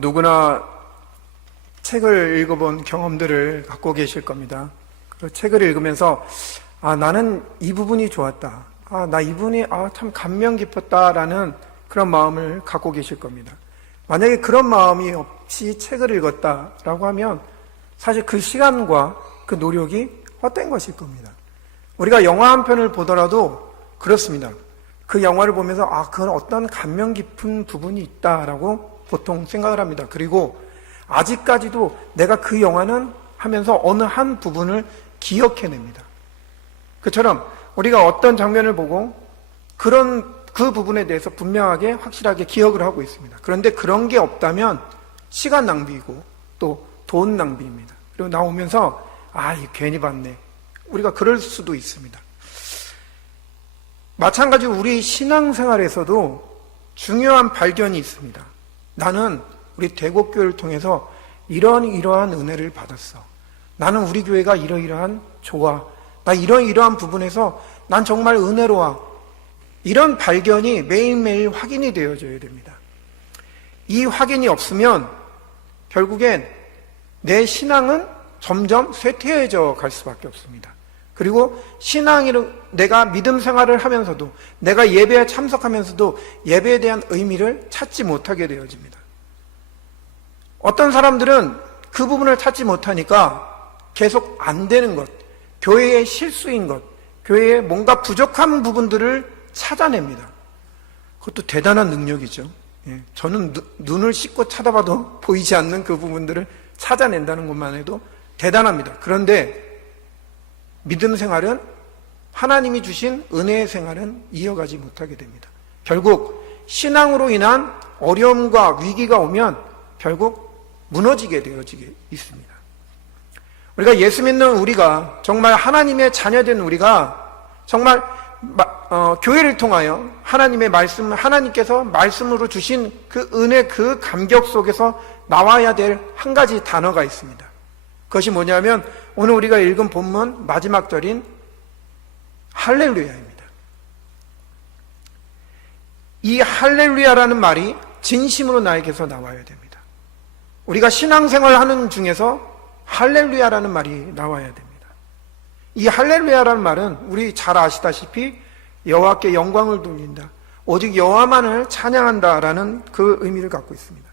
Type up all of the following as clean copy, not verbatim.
누구나 책을 읽어본 경험들을 갖고 계실 겁니다. 그 책을 읽으면서 나는 이 부분이 좋았다. 나 이 부분이 참 감명 깊었다라는 그런 마음을 갖고 계실 겁니다. 만약에 그런 마음이 없이 책을 읽었다라고 하면 사실 그 시간과 그 노력이 헛된 것일 겁니다. 우리가 영화 한 편을 보더라도 그렇습니다. 그 영화를 보면서 그건 어떤 감명 깊은 부분이 있다라고 보통 생각을 합니다. 그리고 아직까지도 내가 그 영화는 하면서 어느 한 부분을 기억해냅니다. 그처럼 우리가 어떤 장면을 보고 그 부분에 대해서 분명하게 확실하게 기억을 하고 있습니다. 그런데 그런 게 없다면 시간 낭비이고 또 돈 낭비입니다. 그리고 나오면서 괜히 봤네. 우리가 그럴 수도 있습니다. 마찬가지로 우리 신앙생활에서도 중요한 발견이 있습니다. 나는 우리 대곡교회를 통해서 이러한 은혜를 받았어. 나는 우리 교회가 이러이러한 좋아. 나 이러한 부분에서 난 정말 은혜로워. 이런 발견이 매일매일 확인이 되어져야 됩니다. 이 확인이 없으면 결국엔 내 신앙은 점점 쇠퇴해져 갈 수밖에 없습니다. 그리고 신앙으로 내가 믿음 생활을 하면서도 내가 예배에 참석하면서도 예배에 대한 의미를 찾지 못하게 되어집니다. 어떤 사람들은 그 부분을 찾지 못하니까 계속 안 되는 것, 교회의 실수인 것, 교회에 뭔가 부족한 부분들을 찾아냅니다. 그것도 대단한 능력이죠. 저는 눈을 씻고 찾아봐도 보이지 않는 그 부분들을 찾아낸다는 것만 해도 대단합니다. 그런데 믿음 생활은 하나님이 주신 은혜의 생활은 이어가지 못하게 됩니다. 결국 신앙으로 인한 어려움과 위기가 오면 결국 무너지게 되어지게 있습니다. 우리가 예수 믿는 우리가 정말 하나님의 자녀된 우리가 정말 교회를 통하여 하나님의 말씀, 하나님께서 말씀으로 주신 그 은혜, 그 감격 속에서 나와야 될 한 가지 단어가 있습니다. 그것이 뭐냐면 오늘 우리가 읽은 본문 마지막 절인 할렐루야입니다. 이 할렐루야라는 말이 진심으로 나에게서 나와야 됩니다. 우리가 신앙생활 하는 중에서 할렐루야라는 말이 나와야 됩니다. 이 할렐루야라는 말은 우리 잘 아시다시피 여호와께 영광을 돌린다. 오직 여호와만을 찬양한다라는 그 의미를 갖고 있습니다.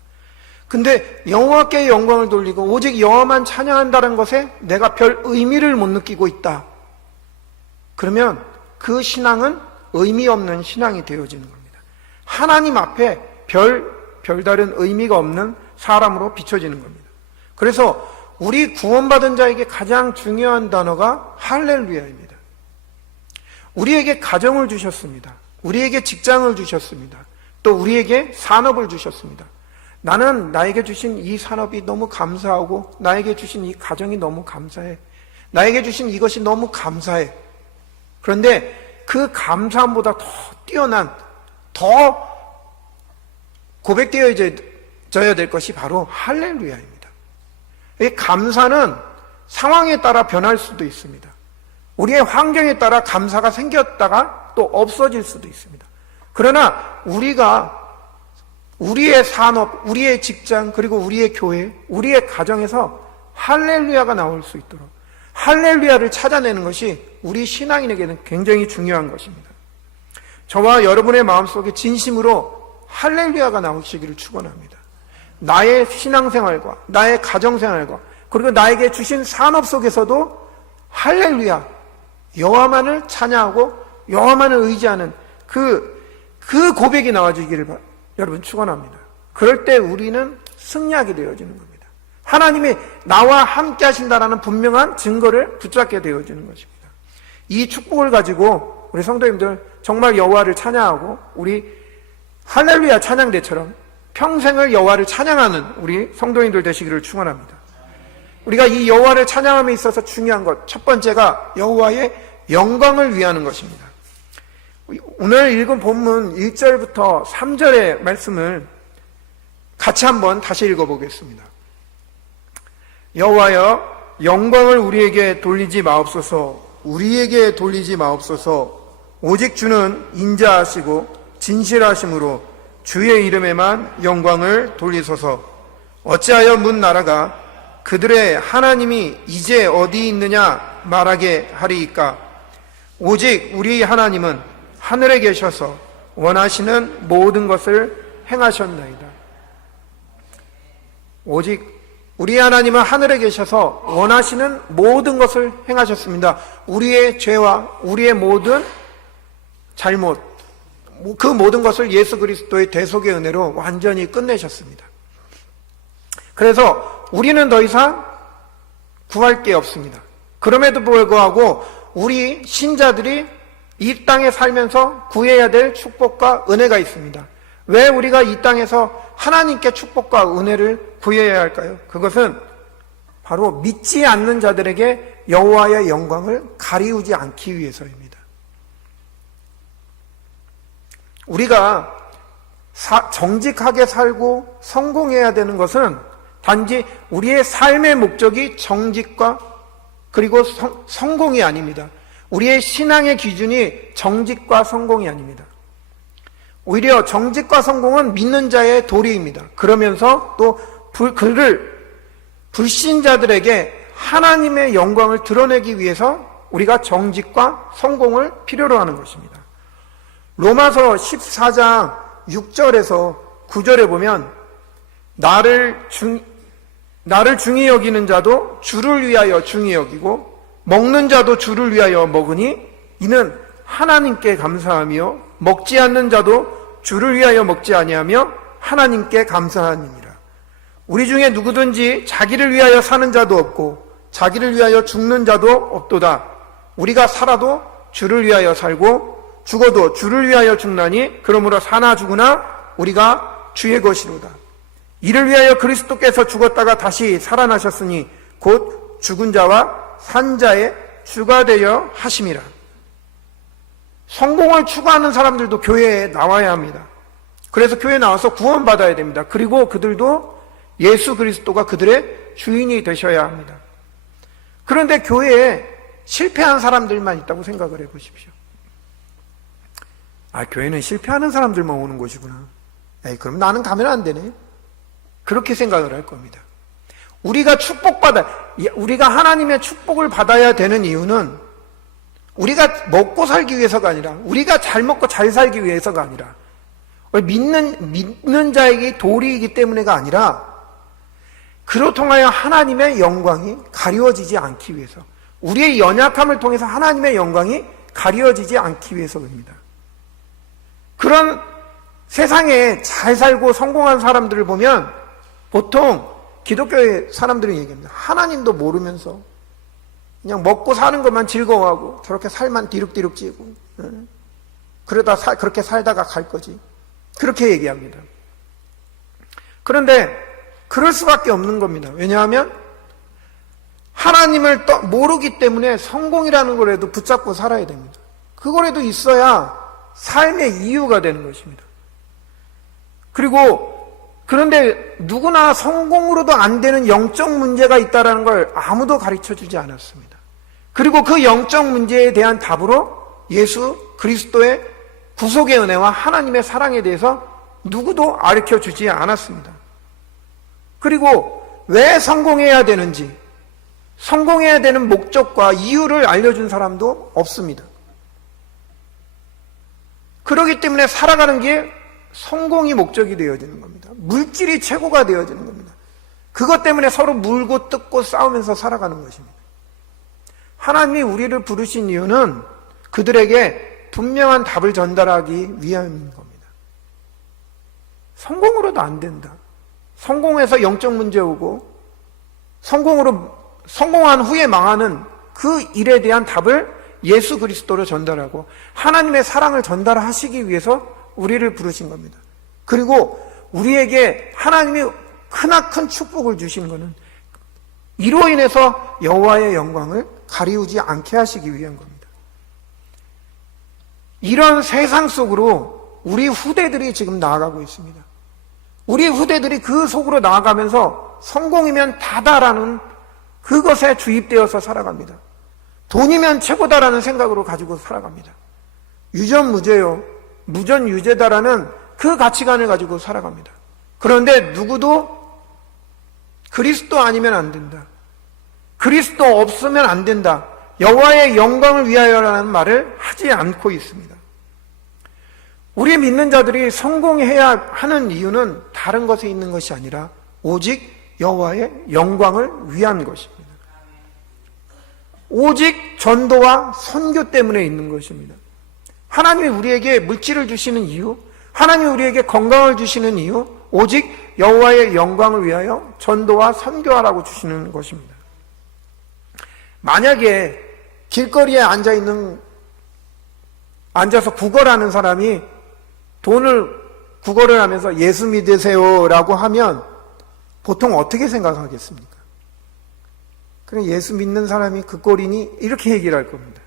근데 여호와께 영광을 돌리고 오직 여호와만 찬양한다는 것에 내가 별 의미를 못 느끼고 있다. 그러면 그 신앙은 의미 없는 신앙이 되어지는 겁니다. 하나님 앞에 별다른 의미가 없는 사람으로 비춰지는 겁니다. 그래서 우리 구원받은 자에게 가장 중요한 단어가 할렐루야입니다. 우리에게 가정을 주셨습니다. 우리에게 직장을 주셨습니다. 또 우리에게 산업을 주셨습니다. 나는 나에게 주신 이 산업이 너무 감사하고 나에게 주신 이 가정이 너무 감사해. 나에게 주신 이것이 너무 감사해. 그런데 그 감사함보다 더 뛰어난, 더 고백되어져야 될 것이 바로 할렐루야입니다. 이 감사는 상황에 따라 변할 수도 있습니다. 우리의 환경에 따라 감사가 생겼다가 또 없어질 수도 있습니다. 그러나 우리가 우리의 산업, 우리의 직장, 그리고 우리의 교회, 우리의 가정에서 할렐루야가 나올 수 있도록 할렐루야를 찾아내는 것이 우리 신앙인에게는 굉장히 중요한 것입니다. 저와 여러분의 마음속에 진심으로 할렐루야가 나오시기를 축원합니다. 나의 신앙생활과 나의 가정생활과 그리고 나에게 주신 산업 속에서도 할렐루야, 여호와만을 찬양하고 여호와만을 의지하는 그 고백이 나와주기를 여러분 축원합니다. 그럴 때 우리는 승리하게 되어지는 겁니다. 하나님이 나와 함께 하신다라는 분명한 증거를 붙잡게 되어지는 것입니다. 이 축복을 가지고 우리 성도님들 정말 여호와를 찬양하고 우리 할렐루야 찬양대처럼 평생을 여호와를 찬양하는 우리 성도님들 되시기를 축원합니다. 우리가 이 여호와를 찬양함에 있어서 중요한 것, 첫 번째가 여호와의 영광을 위하는 것입니다. 오늘 읽은 본문 1절부터 3절의 말씀을 같이 한번 다시 읽어보겠습니다. 여호와여, 영광을 우리에게 돌리지 마옵소서. 우리에게 돌리지 마옵소서. 오직 주는 인자하시고 진실하심으로 주의 이름에만 영광을 돌리소서. 어찌하여 문 나라가 그들의 하나님이 이제 어디 있느냐 말하게 하리이까? 오직 우리 하나님은 하늘에 계셔서 원하시는 모든 것을 행하셨나이다. 오직 우리 하나님은 하늘에 계셔서 원하시는 모든 것을 행하셨습니다. 우리의 죄와 우리의 모든 잘못, 그 모든 것을 예수 그리스도의 대속의 은혜로 완전히 끝내셨습니다. 그래서 우리는 더 이상 구할 게 없습니다. 그럼에도 불구하고 우리 신자들이 이 땅에 살면서 구해야 될 축복과 은혜가 있습니다. 왜 우리가 이 땅에서 하나님께 축복과 은혜를 구해야 할까요? 그것은 바로 믿지 않는 자들에게 여호와의 영광을 가리우지 않기 위해서입니다. 우리가 정직하게 살고 성공해야 되는 것은 단지 우리의 삶의 목적이 정직과 그리고 성공이 아닙니다. 우리의 신앙의 기준이 정직과 성공이 아닙니다. 오히려 정직과 성공은 믿는 자의 도리입니다. 그러면서 또 불신자들에게 하나님의 영광을 드러내기 위해서 우리가 정직과 성공을 필요로 하는 것입니다. 로마서 14장 6절에서 9절에 보면 나를 중히 여기는 자도 주를 위하여 중히 여기고 먹는 자도 주를 위하여 먹으니 이는 하나님께 감사하며 먹지 않는 자도 주를 위하여 먹지 아니하며 하나님께 감사하니라. 우리 중에 누구든지 자기를 위하여 사는 자도 없고 자기를 위하여 죽는 자도 없도다. 우리가 살아도 주를 위하여 살고 죽어도 주를 위하여 죽나니 그러므로 사나 죽으나 우리가 주의 것이로다. 이를 위하여 그리스도께서 죽었다가 다시 살아나셨으니 곧 죽은 자와 산 자의 주가 되어 하심이라. 성공을 추구하는 사람들도 교회에 나와야 합니다. 그래서 교회에 나와서 구원받아야 됩니다. 그리고 그들도 예수 그리스도가 그들의 주인이 되셔야 합니다. 그런데 교회에 실패한 사람들만 있다고 생각을 해보십시오. 교회는 실패하는 사람들만 오는 곳이구나. 그럼 나는 가면 안 되네. 그렇게 생각을 할 겁니다. 우리가 하나님의 축복을 받아야 되는 이유는 우리가 먹고 살기 위해서가 아니라, 우리가 잘 먹고 잘 살기 위해서가 아니라, 믿는 자에게 도리이기 때문에가 아니라, 그로 통하여 하나님의 영광이 가리워지지 않기 위해서, 우리의 연약함을 통해서 하나님의 영광이 가리워지지 않기 위해서입니다. 그런 세상에 잘 살고 성공한 사람들을 보면 보통 기독교의 사람들이 얘기합니다. 하나님도 모르면서 그냥 먹고 사는 것만 즐거워하고 저렇게 살만 뒤룩뒤룩 찌고 그렇게 살다가 갈 거지. 그렇게 얘기합니다. 그런데 그럴 수밖에 없는 겁니다. 왜냐하면 하나님을 모르기 때문에 성공이라는 거라도 붙잡고 살아야 됩니다. 그거라도 있어야 삶의 이유가 되는 것입니다. 그런데 누구나 성공으로도 안 되는 영적 문제가 있다는 걸 아무도 가르쳐주지 않았습니다. 그리고 그 영적 문제에 대한 답으로 예수 그리스도의 구속의 은혜와 하나님의 사랑에 대해서 누구도 가르쳐주지 않았습니다. 그리고 왜 성공해야 되는지, 성공해야 되는 목적과 이유를 알려준 사람도 없습니다. 그렇기 때문에 살아가는 게 성공이 목적이 되어지는 겁니다. 물질이 최고가 되어지는 겁니다. 그것 때문에 서로 물고 뜯고 싸우면서 살아가는 것입니다. 하나님이 우리를 부르신 이유는 그들에게 분명한 답을 전달하기 위함인 겁니다. 성공으로도 안 된다. 성공해서 영적 문제 오고 성공한 후에 망하는 그 일에 대한 답을 예수 그리스도로 전달하고 하나님의 사랑을 전달하시기 위해서 우리를 부르신 겁니다. 그리고 우리에게 하나님이 크나큰 축복을 주신 것은 이로 인해서 여호와의 영광을 가리우지 않게 하시기 위한 겁니다. 이런 세상 속으로 우리 후대들이 지금 나아가고 있습니다. 우리 후대들이 그 속으로 나아가면서 성공이면 다다라는 그것에 주입되어서 살아갑니다. 돈이면 최고다라는 생각으로 가지고 살아갑니다. 유전무죄요, 무전유죄다라는 그 가치관을 가지고 살아갑니다. 그런데 누구도 그리스도 아니면 안 된다. 그리스도 없으면 안 된다. 여호와의 영광을 위하여라는 말을 하지 않고 있습니다. 우리 믿는 자들이 성공해야 하는 이유는 다른 것에 있는 것이 아니라 오직 여호와의 영광을 위한 것입니다. 오직 전도와 선교 때문에 있는 것입니다. 하나님이 우리에게 물질을 주시는 이유, 하나님이 우리에게 건강을 주시는 이유, 오직 여호와의 영광을 위하여 전도와 선교하라고 주시는 것입니다. 만약에 길거리에 앉아서 구걸하는 사람이 돈을 구걸을 하면서 예수 믿으세요라고 하면 보통 어떻게 생각하겠습니까? 그럼 예수 믿는 사람이 그 꼴이니 이렇게 얘기를 할 겁니다.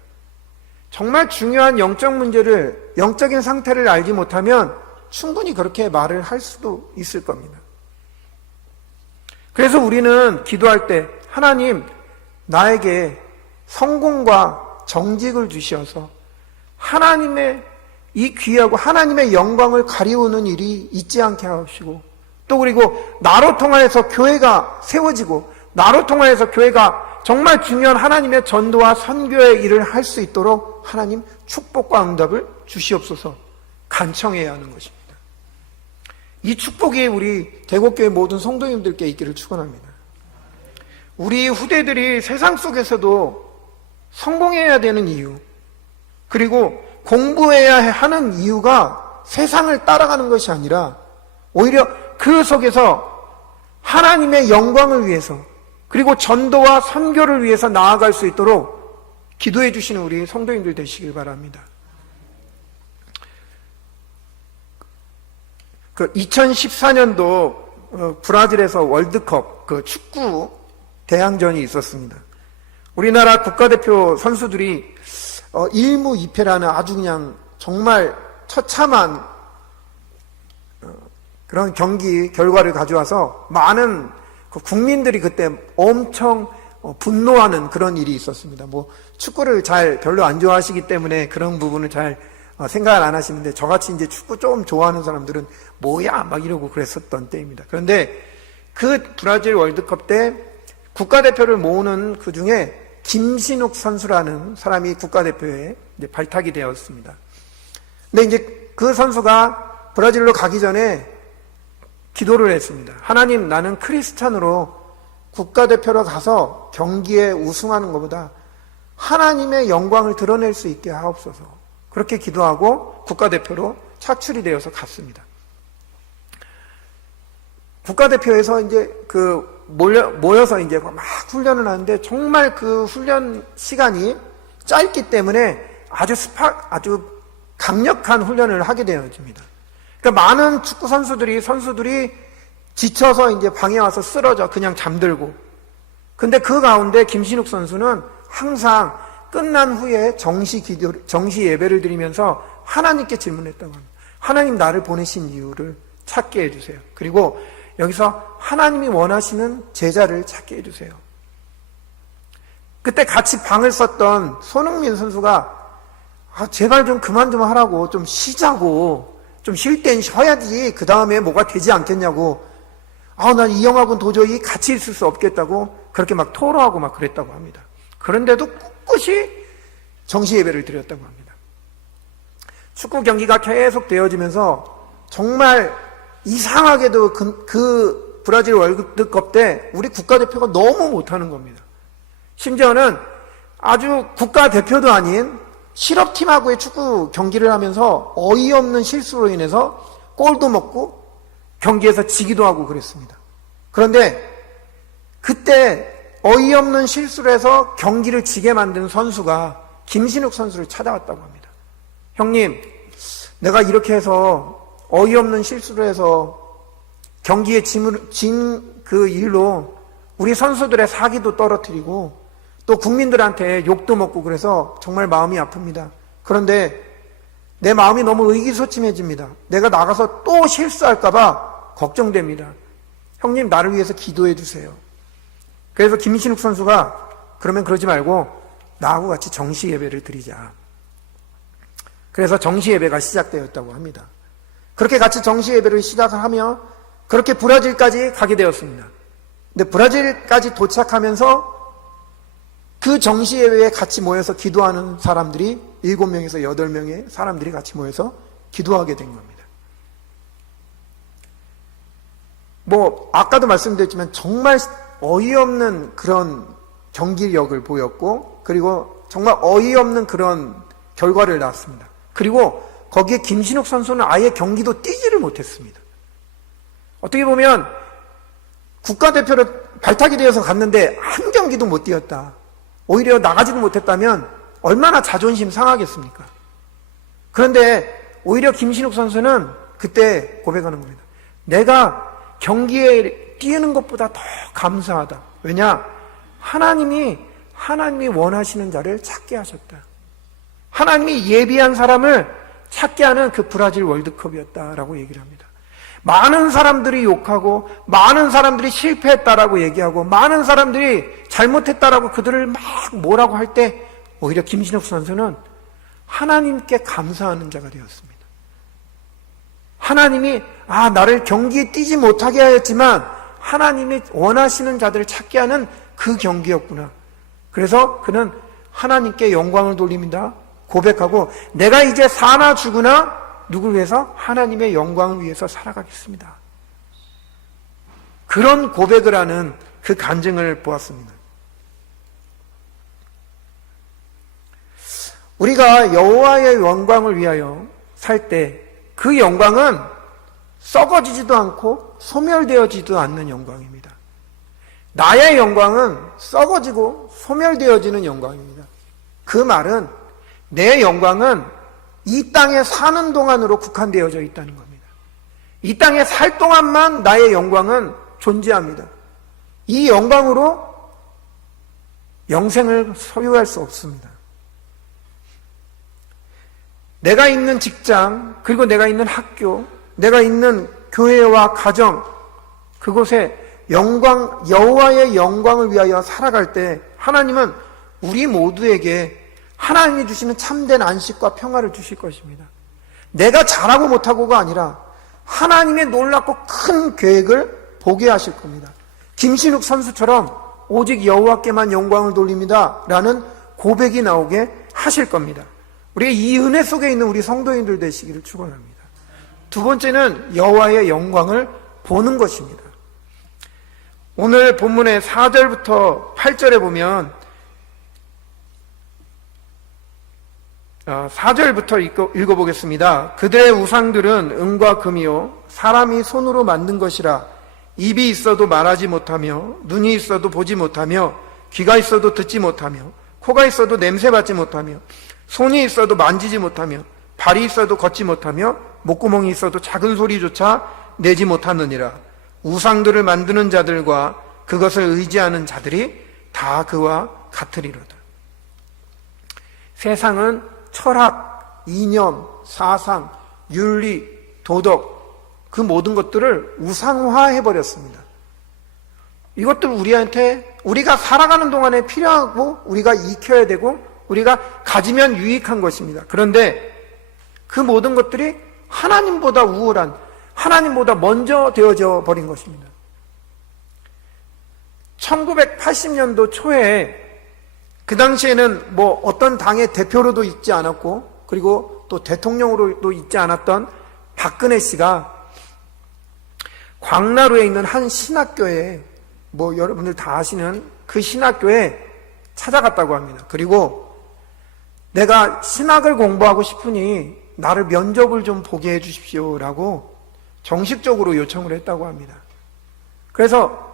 정말 중요한 영적 문제를, 영적인 상태를 알지 못하면 충분히 그렇게 말을 할 수도 있을 겁니다. 그래서 우리는 기도할 때 하나님 나에게 성공과 정직을 주셔서 하나님의 이 귀하고 하나님의 영광을 가리우는 일이 있지 않게 하시고, 또 그리고 나로 통하여서 교회가 세워지고 나로 통하여서 교회가 정말 중요한 하나님의 전도와 선교의 일을 할 수 있도록 하나님 축복과 응답을 주시옵소서 간청해야 하는 것입니다. 이 축복이 우리 대곡교회 모든 성도님들께 있기를 축원합니다. 우리 후대들이 세상 속에서도 성공해야 되는 이유, 그리고 공부해야 하는 이유가 세상을 따라가는 것이 아니라 오히려 그 속에서 하나님의 영광을 위해서, 그리고 전도와 선교를 위해서 나아갈 수 있도록 기도해 주시는 우리 성도님들 되시길 바랍니다. 2014년도 브라질에서 월드컵 축구 대항전이 있었습니다. 우리나라 국가대표 선수들이 1무 2패라는 아주 그냥 정말 처참한 그런 경기 결과를 가져와서 많은 국민들이 그때 엄청 분노하는 그런 일이 있었습니다. 축구를 별로 안 좋아하시기 때문에 그런 부분을 잘 생각을 안 하시는데, 저같이 이제 축구 좀 좋아하는 사람들은 뭐야 막 이러고 그랬었던 때입니다. 그런데 그 브라질 월드컵 때 국가대표를 모으는 그 중에 김신욱 선수라는 사람이 국가대표에 이제 발탁이 되었습니다. 근데 이제 그 선수가 브라질로 가기 전에 기도를 했습니다. 하나님, 나는 크리스찬으로 국가대표로 가서 경기에 우승하는 것보다 하나님의 영광을 드러낼 수 있게 하옵소서. 그렇게 기도하고 국가대표로 차출이 되어서 갔습니다. 국가대표에서 이제 모여서 이제 막 훈련을 하는데, 정말 그 훈련 시간이 짧기 때문에 아주 강력한 훈련을 하게 되어집니다. 그러니까 많은 축구 선수들이 지쳐서 이제 방에 와서 쓰러져 그냥 잠들고, 근데 그 가운데 김신욱 선수는 항상 끝난 후에 정시 예배를 드리면서 하나님께 질문했다고 합니다. 하나님, 나를 보내신 이유를 찾게 해주세요. 그리고 여기서 하나님이 원하시는 제자를 찾게 해주세요. 그때 같이 방을 썼던 손흥민 선수가 제발 좀 그만 좀 하라고, 좀 쉬자고, 좀 쉴 땐 쉬어야지 그 다음에 뭐가 되지 않겠냐고, 난 이 형하고는 도저히 같이 있을 수 없겠다고 그렇게 막 토로하고 막 그랬다고 합니다. 그런데도 꿋꿋이 정시 예배를 드렸다고 합니다. 축구 경기가 계속 되어지면서 정말 이상하게도 그 브라질 월드컵 때 우리 국가대표가 너무 못하는 겁니다. 심지어는 아주 국가대표도 아닌 실업팀하고의 축구 경기를 하면서 어이없는 실수로 인해서 골도 먹고 경기에서 지기도 하고 그랬습니다. 그런데 그때 어이없는 실수를 해서 경기를 지게 만든 선수가 김신욱 선수를 찾아왔다고 합니다. 형님, 내가 이렇게 해서 어이없는 실수를 해서 경기에 진 그 일로 우리 선수들의 사기도 떨어뜨리고 또 국민들한테 욕도 먹고 그래서 정말 마음이 아픕니다. 그런데 내 마음이 너무 의기소침해집니다. 내가 나가서 또 실수할까봐 걱정됩니다. 형님, 나를 위해서 기도해 주세요. 그래서 김신욱 선수가 그러면 그러지 말고 나하고 같이 정시 예배를 드리자. 그래서 정시 예배가 시작되었다고 합니다. 그렇게 같이 정시 예배를 시작하며 그렇게 브라질까지 가게 되었습니다. 근데 브라질까지 도착하면서 그 정시예배에 같이 모여서 기도하는 사람들이 7명에서 8명의 사람들이 같이 모여서 기도하게 된 겁니다. 아까도 말씀드렸지만 정말 어이없는 그런 경기력을 보였고, 그리고 정말 어이없는 그런 결과를 낳았습니다. 그리고 거기에 김신욱 선수는 아예 경기도 뛰지를 못했습니다. 어떻게 보면 국가대표로 발탁이 되어서 갔는데 한 경기도 못 뛰었다. 오히려 나가지도 못했다면 얼마나 자존심 상하겠습니까? 그런데 오히려 김신욱 선수는 그때 고백하는 겁니다. 내가 경기에 뛰는 것보다 더 감사하다. 왜냐? 하나님이 원하시는 자를 찾게 하셨다. 하나님이 예비한 사람을 찾게 하는 그 브라질 월드컵이었다라고 얘기를 합니다. 많은 사람들이 욕하고, 많은 사람들이 실패했다라고 얘기하고, 많은 사람들이 잘못했다라고 그들을 막 뭐라고 할 때 오히려 김신욱 선수는 하나님께 감사하는 자가 되었습니다. 하나님이 나를 경기에 뛰지 못하게 하였지만 하나님이 원하시는 자들을 찾게 하는 그 경기였구나. 그래서 그는 하나님께 영광을 돌립니다. 고백하고, 내가 이제 사나 죽으나 누구를 위해서? 하나님의 영광을 위해서 살아가겠습니다. 그런 고백을 하는 그 간증을 보았습니다. 우리가 여호와의 영광을 위하여 살 때 그 영광은 썩어지지도 않고 소멸되어지지도 않는 영광입니다. 나의 영광은 썩어지고 소멸되어지는 영광입니다. 그 말은 내 영광은 이 땅에 사는 동안으로 국한되어져 있다는 겁니다. 이 땅에 살 동안만 나의 영광은 존재합니다. 이 영광으로 영생을 소유할 수 없습니다. 내가 있는 직장, 그리고 내가 있는 학교, 내가 있는 교회와 가정, 그곳에 여호와의 영광을 위하여 살아갈 때 하나님은 우리 모두에게 하나님이 주시는 참된 안식과 평화를 주실 것입니다. 내가 잘하고 못하고가 아니라 하나님의 놀랍고 큰 계획을 보게 하실 겁니다. 김신욱 선수처럼 오직 여호와께만 영광을 돌립니다 라는 고백이 나오게 하실 겁니다. 우리가 이 은혜 속에 있는 우리 성도인들 되시기를 축원합니다. 두 번째는 여호와의 영광을 보는 것입니다. 오늘 본문의 4절부터 8절에 보면 4절부터 읽어보겠습니다. 그들의 우상들은 은과 금이요 사람이 손으로 만든 것이라 입이 있어도 말하지 못하며 눈이 있어도 보지 못하며 귀가 있어도 듣지 못하며 코가 있어도 냄새 맡지 못하며 손이 있어도 만지지 못하며 발이 있어도 걷지 못하며 목구멍이 있어도 작은 소리조차 내지 못하느니라. 우상들을 만드는 자들과 그것을 의지하는 자들이 다 그와 같으리로다. 세상은 철학, 이념, 사상, 윤리, 도덕 그 모든 것들을 우상화해버렸습니다. 이것들 우리한테 우리가 살아가는 동안에 필요하고 우리가 익혀야 되고 우리가 가지면 유익한 것입니다. 그런데 그 모든 것들이 하나님보다 우월한, 하나님보다 먼저 되어져 버린 것입니다. 1980년도 초에 그 당시에는 어떤 당의 대표로도 있지 않았고 그리고 또 대통령으로도 있지 않았던 박근혜 씨가 광나루에 있는 한 신학교에 여러분들 다 아시는 그 신학교에 찾아갔다고 합니다. 그리고 내가 신학을 공부하고 싶으니 나를 면접을 좀 보게 해주십시오 라고 정식적으로 요청을 했다고 합니다. 그래서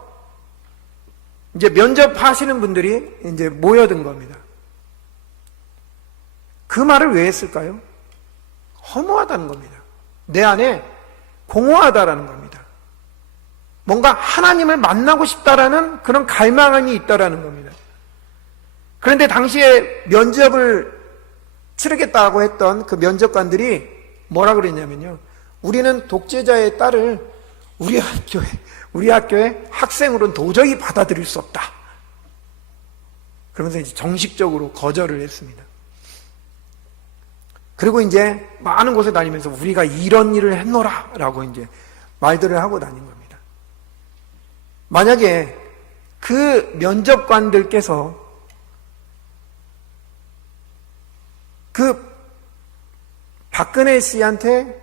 이제 면접하시는 분들이 이제 모여든 겁니다. 그 말을 왜 했을까요? 허무하다는 겁니다. 내 안에 공허하다라는 겁니다. 뭔가 하나님을 만나고 싶다라는 그런 갈망이 있다라는 겁니다. 그런데 당시에 면접을 치르겠다고 했던 그 면접관들이 뭐라 그랬냐면요. 우리는 독재자의 딸을 우리 학교에 학생으로는 도저히 받아들일 수 없다. 그러면서 이제 정식적으로 거절을 했습니다. 그리고 이제 많은 곳에 다니면서 우리가 이런 일을 했노라 라고 이제 말들을 하고 다닌 겁니다. 만약에 그 면접관들께서 그 박근혜 씨한테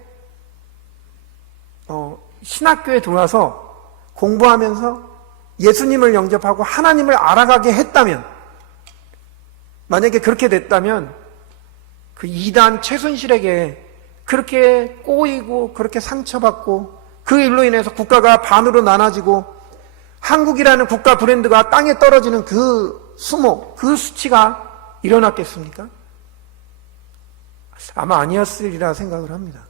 신학교에 들어와서 공부하면서 예수님을 영접하고 하나님을 알아가게 했다면, 만약에 그렇게 됐다면 그 이단 최순실에게 그렇게 꼬이고 그렇게 상처받고 그 일로 인해서 국가가 반으로 나눠지고 한국이라는 국가 브랜드가 땅에 떨어지는 그 수모, 그 수치가 일어났겠습니까? 아마 아니었으리라 생각을 합니다.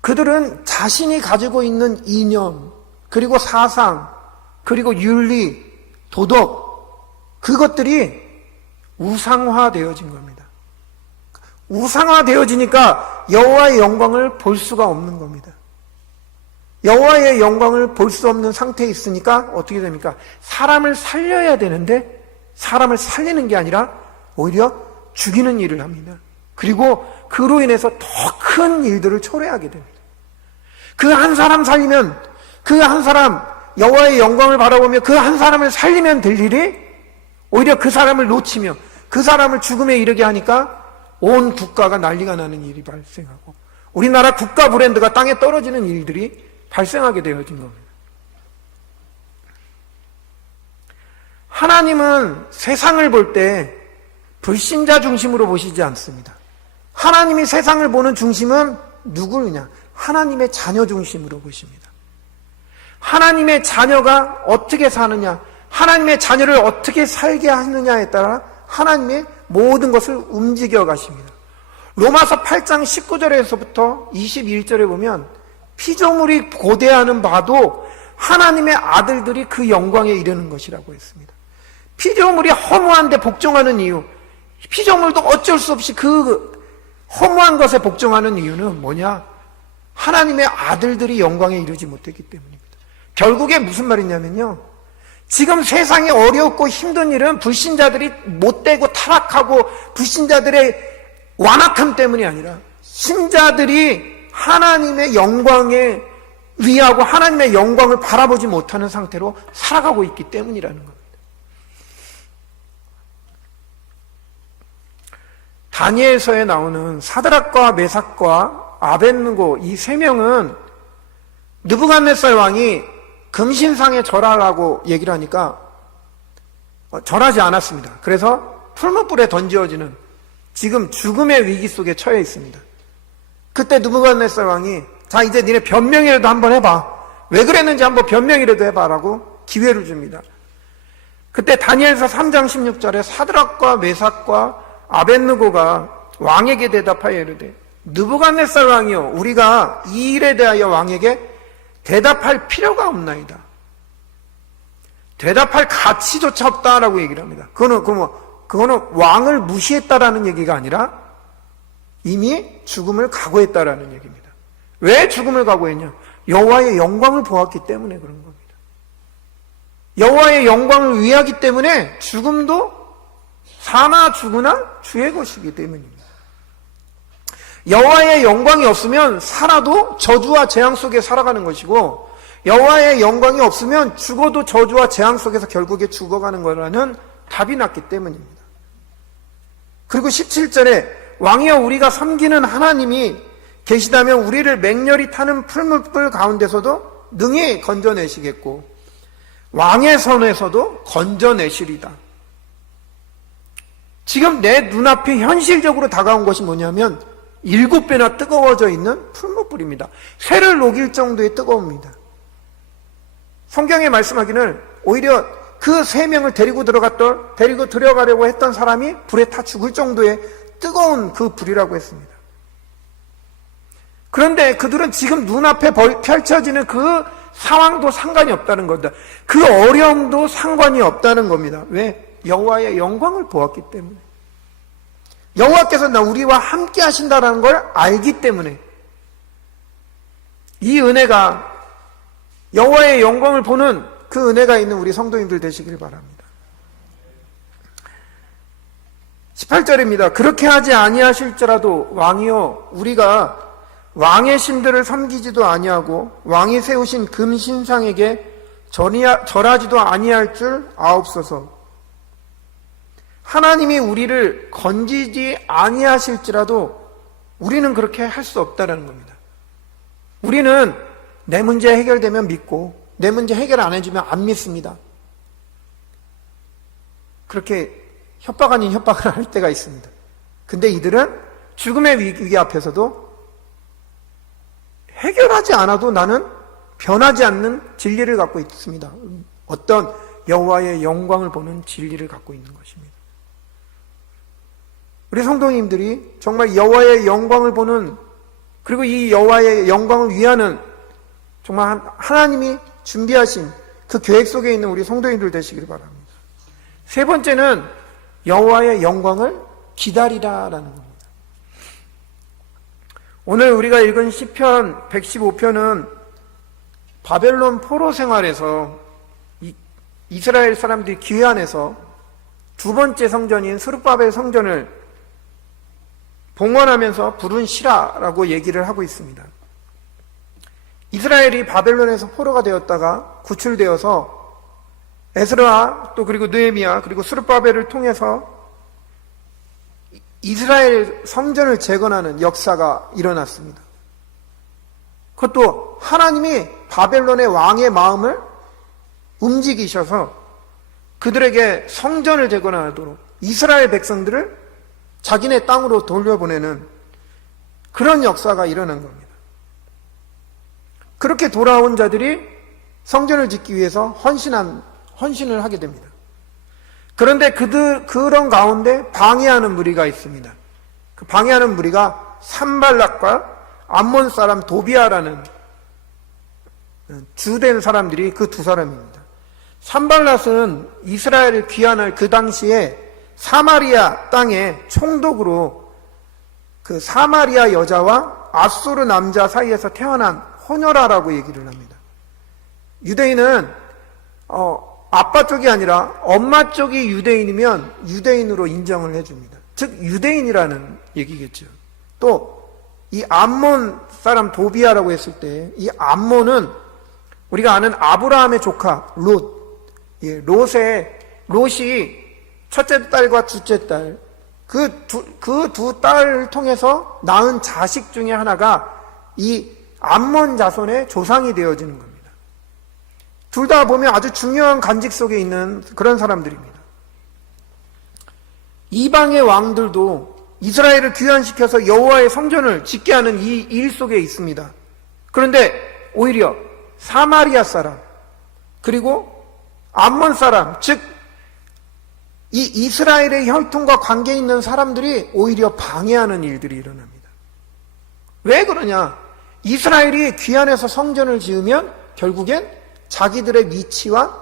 그들은 자신이 가지고 있는 이념, 그리고 사상, 그리고 윤리, 도덕, 그것들이 우상화되어진 겁니다. 우상화되어지니까 여호와의 영광을 볼 수가 없는 겁니다. 여호와의 영광을 볼 수 없는 상태에 있으니까 어떻게 됩니까? 사람을 살려야 되는데 사람을 살리는 게 아니라 오히려 죽이는 일을 합니다. 그리고 그로 인해서 더 큰 일들을 초래하게 됩니다. 그 한 사람 살리면, 그 한 사람 여호와의 영광을 바라보며 그 한 사람을 살리면 될 일이 오히려 그 사람을 놓치며 그 사람을 죽음에 이르게 하니까 온 국가가 난리가 나는 일이 발생하고 우리나라 국가 브랜드가 땅에 떨어지는 일들이 발생하게 되어진 겁니다. 하나님은 세상을 볼 때 불신자 중심으로 보시지 않습니다. 하나님이 세상을 보는 중심은 누구냐? 하나님의 자녀 중심으로 보십니다. 하나님의 자녀가 어떻게 사느냐, 하나님의 자녀를 어떻게 살게 하느냐에 따라 하나님의 모든 것을 움직여 가십니다. 로마서 8장 19절에서부터 21절에 보면 피조물이 고대하는 바도 하나님의 아들들이 그 영광에 이르는 것이라고 했습니다. 피조물이 허무한데 복종하는 이유, 피조물도 어쩔 수 없이 그 허무한 것에 복종하는 이유는 뭐냐? 하나님의 아들들이 영광에 이르지 못했기 때문입니다. 결국에 무슨 말이냐면요, 지금 세상이 어렵고 힘든 일은 불신자들이 못되고 타락하고 불신자들의 완악함 때문이 아니라 신자들이 하나님의 영광에 위하고 하나님의 영광을 바라보지 못하는 상태로 살아가고 있기 때문이라는 겁니다. 다니엘서에 나오는 사드락과 메삭과 아벳느고 이 세 명은 느부갓네살 왕이 금신상에 절하라고 얘기를 하니까 절하지 않았습니다. 그래서 풀무불에 던지어지는 지금 죽음의 위기 속에 처해 있습니다. 그때 느부갓네살 왕이 자, 이제 니네 변명이라도 한번 해봐. 왜 그랬는지 한번 변명이라도 해봐라고 기회를 줍니다. 그때 다니엘서 3장 16절에 사드락과 메삭과 아벳느고가 왕에게 대답하여 이르되 느부갓네살 왕이여, 우리가 이 일에 대하여 왕에게 대답할 필요가 없나이다. 대답할 가치조차 없다라고 얘기를 합니다. 그거는 왕을 무시했다라는 얘기가 아니라 이미 죽음을 각오했다라는 얘기입니다. 왜 죽음을 각오했냐? 여호와의 영광을 보았기 때문에 그런 겁니다. 여호와의 영광을 위하기 때문에 죽음도 사나 죽으나 주의 것이기 때문입니다. 여호와의 영광이 없으면 살아도 저주와 재앙 속에 살아가는 것이고, 여호와의 영광이 없으면 죽어도 저주와 재앙 속에서 결국에 죽어가는 거라는 답이 났기 때문입니다. 그리고 17절에 왕이여, 우리가 섬기는 하나님이 계시다면 우리를 맹렬히 타는 풀무불 가운데서도 능히 건져내시겠고 왕의 손에서도 건져내시리다. 지금 내 눈앞에 현실적으로 다가온 것이 뭐냐면 7배나 뜨거워져 있는 풀무불입니다. 쇠를 녹일 정도의 뜨거움입니다. 성경에 말씀하기는 오히려 그 3명을 데리고 들어가려고 했던 사람이 불에 타 죽을 정도의 뜨거운 그 불이라고 했습니다. 그런데 그들은 지금 눈앞에 펼쳐지는 그 상황도 상관이 없다는 겁니다. 그 어려움도 상관이 없다는 겁니다. 왜? 여호와의 영광을 보았기 때문에. 여호와께서 우리와 함께 하신다는 걸 알기 때문에 이 은혜가, 여호와의 영광을 보는 그 은혜가 있는 우리 성도님들 되시길 바랍니다. 18절입니다. 그렇게 하지 아니하실지라도 왕이여, 우리가 왕의 신들을 섬기지도 아니하고 왕이 세우신 금신상에게 절하지도 아니할 줄 아옵소서. 하나님이 우리를 건지지 아니하실지라도 우리는 그렇게 할 수 없다는 겁니다. 우리는 내 문제 해결되면 믿고 내 문제 해결 안 해주면 안 믿습니다. 그렇게 협박 아닌 협박을 할 때가 있습니다. 근데 이들은 죽음의 위기 앞에서도 해결하지 않아도 나는 변하지 않는 진리를 갖고 있습니다. 어떤 여호와의 영광을 보는 진리를 갖고 있는 것입니다. 우리 성도님들이 정말 여호와의 영광을 보는, 그리고 이 여호와의 영광을 위하는 정말 하나님이 준비하신 그 계획 속에 있는 우리 성도님들 되시기를 바랍니다. 세 번째는 여호와의 영광을 기다리라라는 겁니다. 오늘 우리가 읽은 시편 115편은 바벨론 포로 생활에서 이스라엘 사람들이 귀환해서 두 번째 성전인 스룹바벨 성전을 봉헌하면서 부른 시라라고 얘기를 하고 있습니다. 이스라엘이 바벨론에서 포로가 되었다가 구출되어서 에스라 또 그리고 느헤미야 그리고 스룹바벨을 통해서 이스라엘 성전을 재건하는 역사가 일어났습니다. 그것도 하나님이 바벨론의 왕의 마음을 움직이셔서 그들에게 성전을 재건하도록 이스라엘 백성들을 자기네 땅으로 돌려보내는 그런 역사가 일어난 겁니다. 그렇게 돌아온 자들이 성전을 짓기 위해서 헌신을 하게 됩니다. 그런데 그런 가운데 방해하는 무리가 있습니다. 그 방해하는 무리가 산발락과 암몬 사람 도비아라는 주된 사람들이 그 두 사람입니다. 산발락은 이스라엘을 귀환할 그 당시에 사마리아 땅에 총독으로 그 사마리아 여자와 앗소르 남자 사이에서 태어난 호녀라라고 얘기를 합니다. 유대인은 아빠 쪽이 아니라 엄마 쪽이 유대인이면 유대인으로 인정을 해줍니다. 즉 유대인이라는 얘기겠죠. 또 이 암몬 사람 도비아라고 했을 때 이 암몬은 우리가 아는 아브라함의 조카 롯, 롯이 첫째 딸과 둘째 딸, 그 두 딸을 통해서 낳은 자식 중에 하나가 이 암몬 자손의 조상이 되어지는 겁니다. 둘 다 보면 아주 중요한 간직 속에 있는 그런 사람들입니다. 이방의 왕들도 이스라엘을 귀환시켜서 여호와의 성전을 짓게 하는 이 일 속에 있습니다. 그런데 오히려 사마리아 사람 그리고 암몬 사람, 즉 이 이스라엘의 혈통과 관계 있는 사람들이 오히려 방해하는 일들이 일어납니다. 왜 그러냐? 이스라엘이 귀환해서 성전을 지으면 결국엔 자기들의 위치와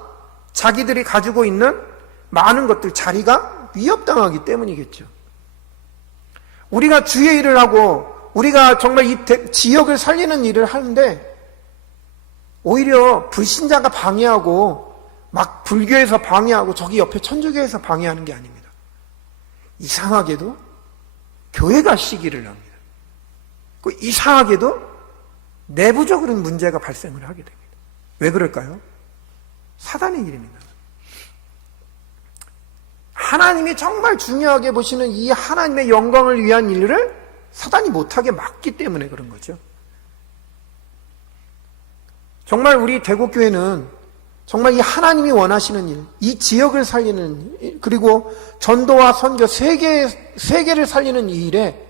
자기들이 가지고 있는 많은 것들, 자리가 위협당하기 때문이겠죠. 우리가 주의 일을 하고 우리가 정말 이 지역을 살리는 일을 하는데 오히려 불신자가 방해하고 막 불교에서 방해하고 저기 옆에 천주교에서 방해하는 게 아닙니다. 이상하게도 교회가 시기를 합니다. 이상하게도 내부적으로는 문제가 발생을 하게 됩니다. 왜 그럴까요? 사단의 일입니다. 하나님이 정말 중요하게 보시는 이 하나님의 영광을 위한 일을 사단이 못하게 막기 때문에 그런 거죠. 정말 우리 대곡교회는 정말 이 하나님이 원하시는 일, 이 지역을 살리는 일, 그리고 전도와 선교 세계를 살리는 이 일에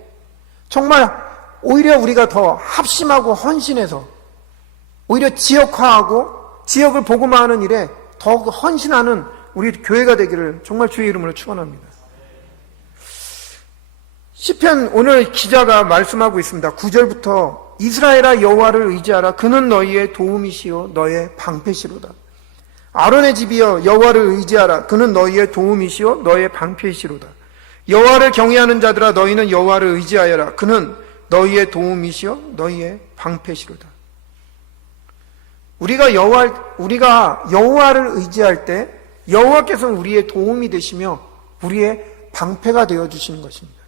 정말 오히려 우리가 더 합심하고 헌신해서 오히려 지역화하고 지역을 복음화하는 일에 더 헌신하는 우리 교회가 되기를 정말 주의 이름으로 축원합니다. 시편 오늘 기자가 말씀하고 있습니다. 9절부터 이스라엘아 여호와를 의지하라. 그는 너희의 도움이시요 너의 방패시로다. 아론의 집이여 여호와를 의지하라. 그는 너희의 도움이시요 너의 방패시로다. 여호와를 경외하는 자들아 너희는 여호와를 의지하여라. 그는 너희의 도움이시요 너희의 방패시로다. 우리가 여호와를 의지할 때 여호와께서는 우리의 도움이 되시며 우리의 방패가 되어 주시는 것입니다.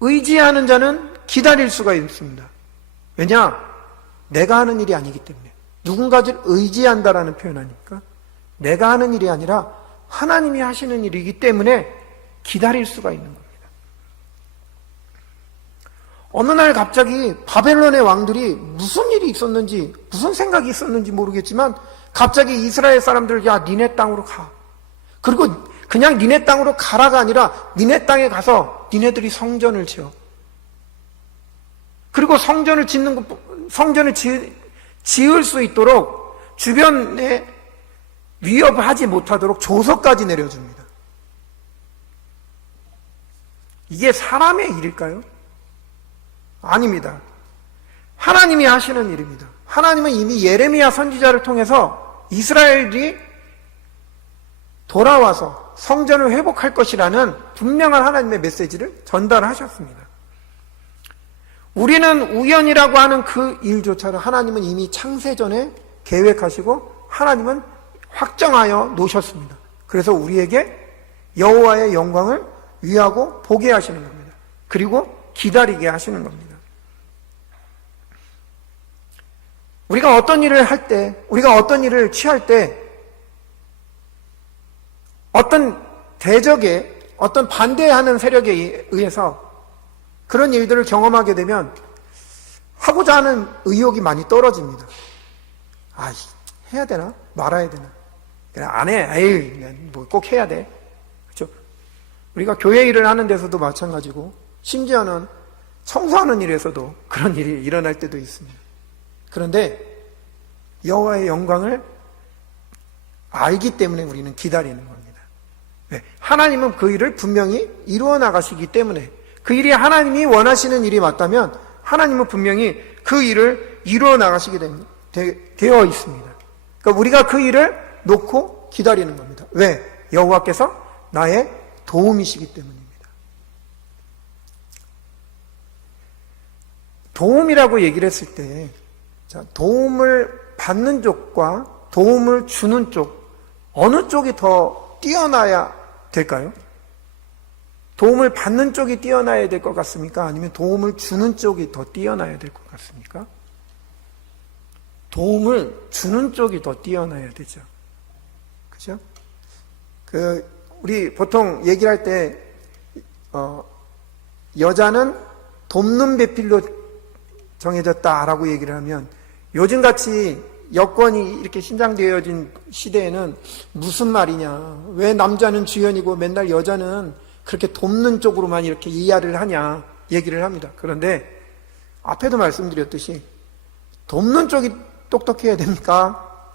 의지하는 자는 기다릴 수가 있습니다. 왜냐? 내가 하는 일이 아니기 때문에. 누군가를 의지한다라는 표현 아닙니까? 내가 하는 일이 아니라 하나님이 하시는 일이기 때문에 기다릴 수가 있는 겁니다. 어느 날 갑자기 바벨론의 왕들이 무슨 일이 있었는지, 무슨 생각이 있었는지 모르겠지만 갑자기 이스라엘 사람들, 야, 니네 땅으로 가. 그리고 그냥 니네 땅으로 가라가 아니라 니네 땅에 가서 니네들이 성전을 지어. 그리고 성전을 지을 수 있도록 주변에 위협하지 못하도록 조서까지 내려줍니다. 이게 사람의 일일까요? 아닙니다. 하나님이 하시는 일입니다. 하나님은 이미 예레미야 선지자를 통해서 이스라엘이 돌아와서 성전을 회복할 것이라는 분명한 하나님의 메시지를 전달하셨습니다. 우리는 우연이라고 하는 그 일조차를 하나님은 이미 창세전에 계획하시고 하나님은 확정하여 놓으셨습니다. 그래서 우리에게 여호와의 영광을 위하고 보게 하시는 겁니다. 그리고 기다리게 하시는 겁니다. 우리가 어떤 일을 할 때, 우리가 어떤 일을 취할 때 어떤 대적에, 어떤 반대하는 세력에 의해서 그런 일들을 경험하게 되면 하고자 하는 의욕이 많이 떨어집니다. 아, 해야 되나? 말아야 되나? 그냥 안 해. 에이, 뭐 꼭 해야 돼. 그렇죠? 우리가 교회 일을 하는 데서도 마찬가지고 심지어는 청소하는 일에서도 그런 일이 일어날 때도 있습니다. 그런데 여호와의 영광을 알기 때문에 우리는 기다리는 겁니다. 네, 하나님은 그 일을 분명히 이루어 나가시기 때문에 그 일이 하나님이 원하시는 일이 맞다면 하나님은 분명히 그 일을 이루어 나가시게 되어 있습니다. 그러니까 우리가 그 일을 놓고 기다리는 겁니다. 왜? 여호와께서 나의 도움이시기 때문입니다. 도움이라고 얘기를 했을 때, 자, 도움을 받는 쪽과 도움을 주는 쪽, 어느 쪽이 더 뛰어나야 될까요? 도움을 받는 쪽이 뛰어나야 될 것 같습니까? 아니면 도움을 주는 쪽이 더 뛰어나야 될 것 같습니까? 도움을 주는 쪽이 더 뛰어나야 되죠. 그죠? 우리 보통 얘기를 할 때, 여자는 돕는 배필로 정해졌다라고 얘기를 하면 요즘같이 여건이 이렇게 신장되어진 시대에는 무슨 말이냐, 왜 남자는 주연이고 맨날 여자는 그렇게 돕는 쪽으로만 이렇게 이해를 하냐 얘기를 합니다. 그런데 앞에도 말씀드렸듯이 돕는 쪽이 똑똑해야 됩니까?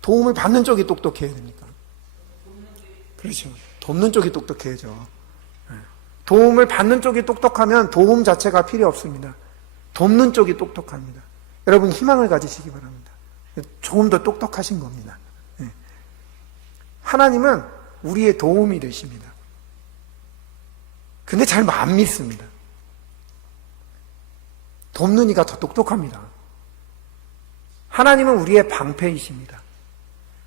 도움을 받는 쪽이 똑똑해야 됩니까? 그렇죠. 돕는 쪽이 똑똑해야죠. 도움을 받는 쪽이 똑똑하면 도움 자체가 필요 없습니다. 돕는 쪽이 똑똑합니다. 여러분 희망을 가지시기 바랍니다. 조금 더 똑똑하신 겁니다. 하나님은 우리의 도움이 되십니다. 근데 잘 안 믿습니다. 돕는 이가 더 똑똑합니다. 하나님은 우리의 방패이십니다.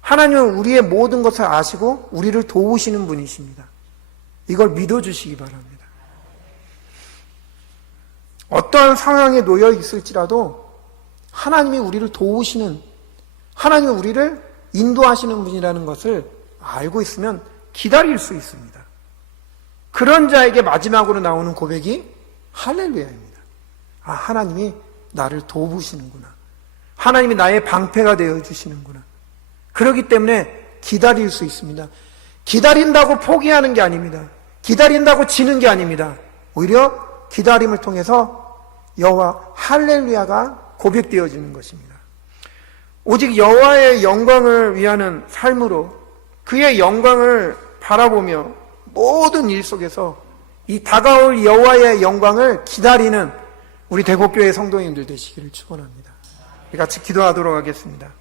하나님은 우리의 모든 것을 아시고 우리를 도우시는 분이십니다. 이걸 믿어주시기 바랍니다. 어떠한 상황에 놓여 있을지라도 하나님이 우리를 도우시는, 하나님이 우리를 인도하시는 분이라는 것을 알고 있으면 기다릴 수 있습니다. 그런 자에게 마지막으로 나오는 고백이 할렐루야입니다. 아, 하나님이 나를 도우시는구나. 하나님이 나의 방패가 되어주시는구나. 그렇기 때문에 기다릴 수 있습니다. 기다린다고 포기하는 게 아닙니다. 기다린다고 지는 게 아닙니다. 오히려 기다림을 통해서 여호와 할렐루야가 고백되어지는 것입니다. 오직 여호와의 영광을 위하는 삶으로 그의 영광을 바라보며 모든 일 속에서 이 다가올 여호와의 영광을 기다리는 우리 대곡교회 성도님들 되시기를 축원합니다. 같이 기도하도록 하겠습니다.